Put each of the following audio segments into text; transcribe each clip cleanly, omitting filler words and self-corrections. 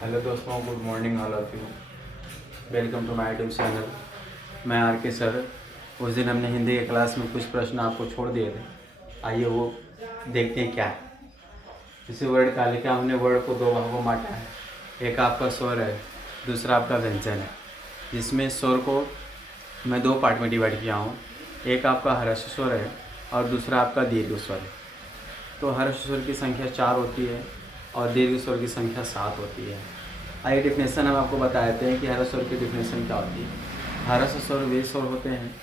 Hello दोस्तों, good morning all of you. Welcome to my YouTube channel. मैं R K sir. उस दिन हमने हिंदी के क्लास में कुछ प्रश्न आपको छोड़ दिए थे। आइए वो देखते हैं क्या है। इसी वर्ड का लिखा, हमने वर्ड को दो भागों में बांटा है। एक आपका स्वर है, दूसरा आपका व्यंजन है। जिसमें स्वर को मैं दो पार्ट में डिवाइड किया हूँ। एक आपका ह्रस्व स्वर है और दूसरा आपका दीर्घ स्वर है। तो ह्रस्व स्वर की संख्या 4 होती है और दीर्घ स्वर की संख्या 7 होती है। आइए डेफिनेशन हम आपको बता देते हैं कि ह्रस्व स्वर की डेफिनेशन क्या होती है। ह्रस्व स्वर वे स्वर होते हैं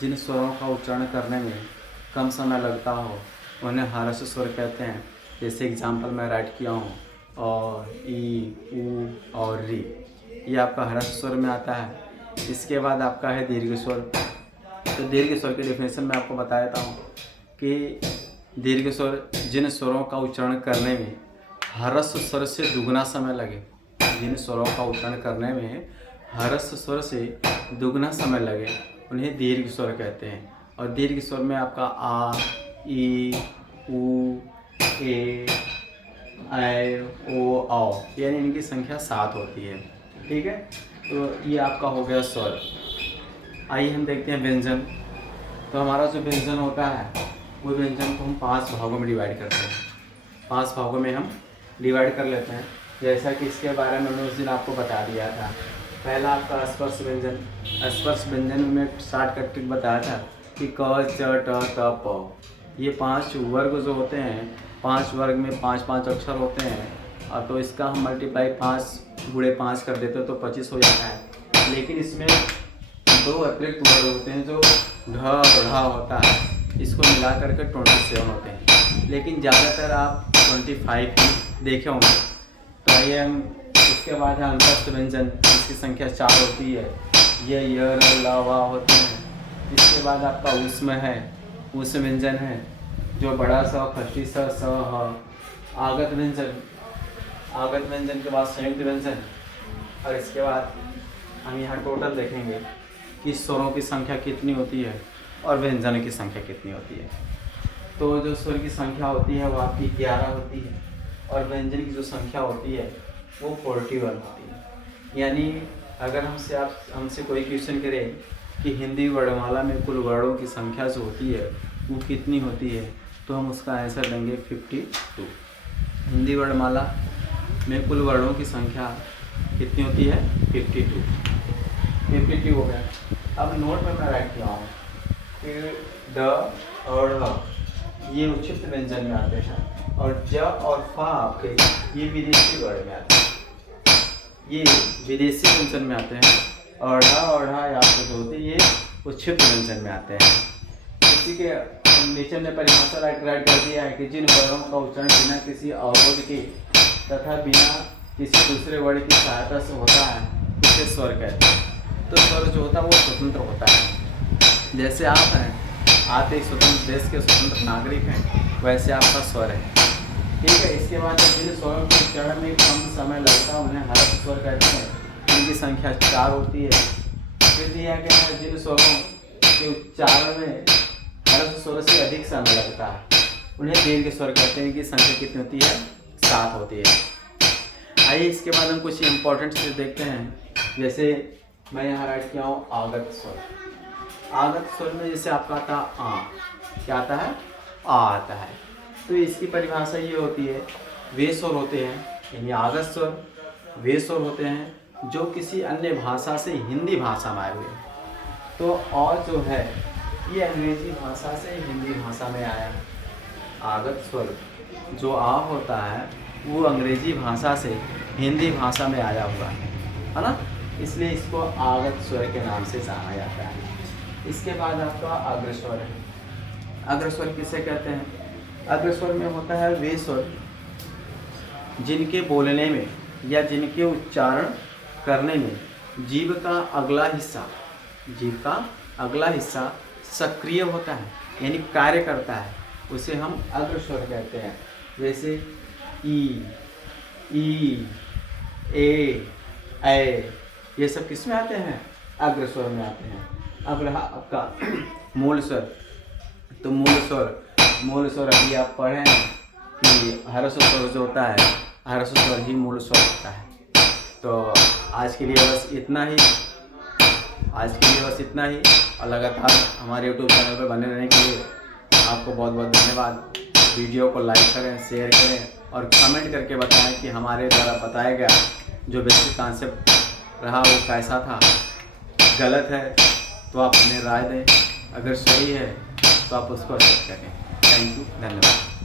जिन स्वरों का उच्चारण करने में कम समय लगता हो, उन्हें ह्रस्व स्वर कहते हैं। जैसे एग्जाम्पल मैं राइट किया हूँ, और ई, ऊ और री, ये आपका ह्रस्व स्वर में आता है। इसके बाद आपका है दीर्घ स्वर। तो दीर्घ स्वर की डेफिनेशन मैं आपको बता देता हूँ कि दीर्घ स्वर जिन स्वरों का उच्चारण करने में ह्रस्व स्वर से दुगना समय लगे। जिन स्वरों का उच्चारण करने में ह्रस्व स्वर से दुगना समय लगे उन्हें दीर्घ स्वर कहते हैं। और दीर्घ स्वर में आपका आ, ई, ऊ, ए, ऐ, ओ, औ, यानी इनकी संख्या 7 होती है। ठीक है, तो ये आपका हो गया स्वर। आइए हम देखते हैं व्यंजन। तो हमारा जो व्यंजन होता है वो व्यंजन को हम 5 भागों में डिवाइड करते हैं। 5 भागों में हम डिवाइड कर लेते हैं, जैसा कि इसके बारे में मैं उस दिन आपको बता दिया था। पहला आपका स्पर्श व्यंजन। स्पर्श व्यंजन में शॉर्ट कट बताया था कि क, च, ट, त, प। ये 5 वर्ग जो होते हैं, 5 वर्ग में 5-5 अक्षर होते हैं। और तो इसका हम मल्टीप्लाई 5 गुणे 5 कर देते तो 25 हो जाता है। लेकिन इसमें 2 अतिरिक्त वर्ग होते हैं जो ढ और ढ होता है, इसको मिला करके 27 होते हैं। लेकिन ज़्यादातर आप 25 ही देखे होंगे। तो आइए हम इसके बाद है अंतस्थ व्यंजन, इसकी संख्या 4 होती है। ये य, र, ल, व होते हैं। इसके बाद आपका ऊष्म है, ऊष्म व्यंजन है जो बड़ा स, खष्टी स, ह। आगत व्यंजन, आगत व्यंजन के बाद संयुक्त व्यंजन। और इसके बाद हम यहाँ टोटल देखेंगे कि स्वरों की संख्या कितनी होती है और व्यंजन की संख्या कितनी होती है। तो जो स्वर की संख्या होती है वो आपकी 11 होती है और व्यंजन की जो संख्या होती है वो 41 होती है। यानी अगर हमसे कोई क्वेश्चन करे कि हिंदी वर्णमाला में कुल वर्णों की संख्या जो होती है वो कितनी होती है, तो हम उसका आंसर देंगे 52। हिंदी वर्णमाला में कुल वर्णों की संख्या कितनी होती है? 52 हो गया। अब नोट में मैं राइट किया हूँ कि ड और ढ़ ये उच्चित व्यंजन में आते हैं और ज और फा आपके ये विदेशी वर्ण में आते हैं, ये विदेशी व्यंजन में आते हैं। और ढ आपके जो होते हैं ये उच्चित व्यंजन में आते हैं। इसी के नीचे ने परिभाषा राइट कर दिया है कि जिन वर्णों का उच्चारण बिना किसी अवरोध के तथा बिना किसी दूसरे वर्ण की सहायता से होता है उसे स्वर कहते हैं। तो स्वर जो होता है वो स्वतंत्र होता है। जैसे आप हैं, आप एक स्वतंत्र देश के स्वतंत्र नागरिक हैं, वैसे आपका स्वर है। ठीक है, इसके बाद जिन स्वरों के उच्चारण में कम समय लगता है उन्हें ह्रस्व स्वर कहते हैं। इनकी संख्या 4 होती है। फिर दिया गया है जिन स्वरों के उच्चारण में ह्रस्व स्वर से अधिक समय लगता है उन्हें दीर्घ स्वर कहते हैं। इनकी संख्या कितनी होती है? 7 होती है। आइए इसके बाद हम कुछ इंपॉर्टेंट चीज़ देखते हैं। जैसे मैं यहाँ राइट किया हूँ आगत स्वर। आगत स्वर में जैसे आपका आता आ, क्या आता है? आ आता है। तो इसकी परिभाषा ये होती है, वे स्वर होते हैं, यानी आगत स्वर वे स्वर होते हैं जो किसी अन्य भाषा से हिंदी भाषा में आए हुए हैं। तो और जो है ये अंग्रेजी भाषा से हिंदी भाषा में आया है। आगत स्वर जो आ होता है वो अंग्रेजी भाषा से हिंदी भाषा में आया हुआ है ना, इसलिए इसको आगत स्वर के नाम से जाना जाता है। इसके बाद आपका अग्रस्वर है। अग्रस्वर किसे कहते हैं? अग्रस्वर में होता है वे स्वर जिनके बोलने में या जिनके उच्चारण करने में जीभ का अगला हिस्सा सक्रिय होता है, यानी कार्य करता है, उसे हम अग्रस्वर कहते हैं। जैसे ई, ए, ऐ, ये सब किस में आते हैं? अग्रस्वर में आते हैं। अब रहा आपका मूल स्वर। तो मूल स्वर अभी आप पढ़े हैं कि ह्रस्व स्वर जो होता है ह्रस्व स्वर ही मूल स्वर होता है। तो आज के लिए बस इतना ही, और लगातार हमारे यूट्यूब चैनल पर बने रहने के लिए आपको बहुत बहुत धन्यवाद। वीडियो को लाइक करें, शेयर करें और कमेंट करके बताएं कि हमारे द्वारा बताया गया जो बेसिक कॉन्सेप्ट रहा वो कैसा था। गलत है तो आप हमें राय दें, अगर सही है तो आप उसको एक्सेप्ट करें। थैंक यू, धन्यवाद।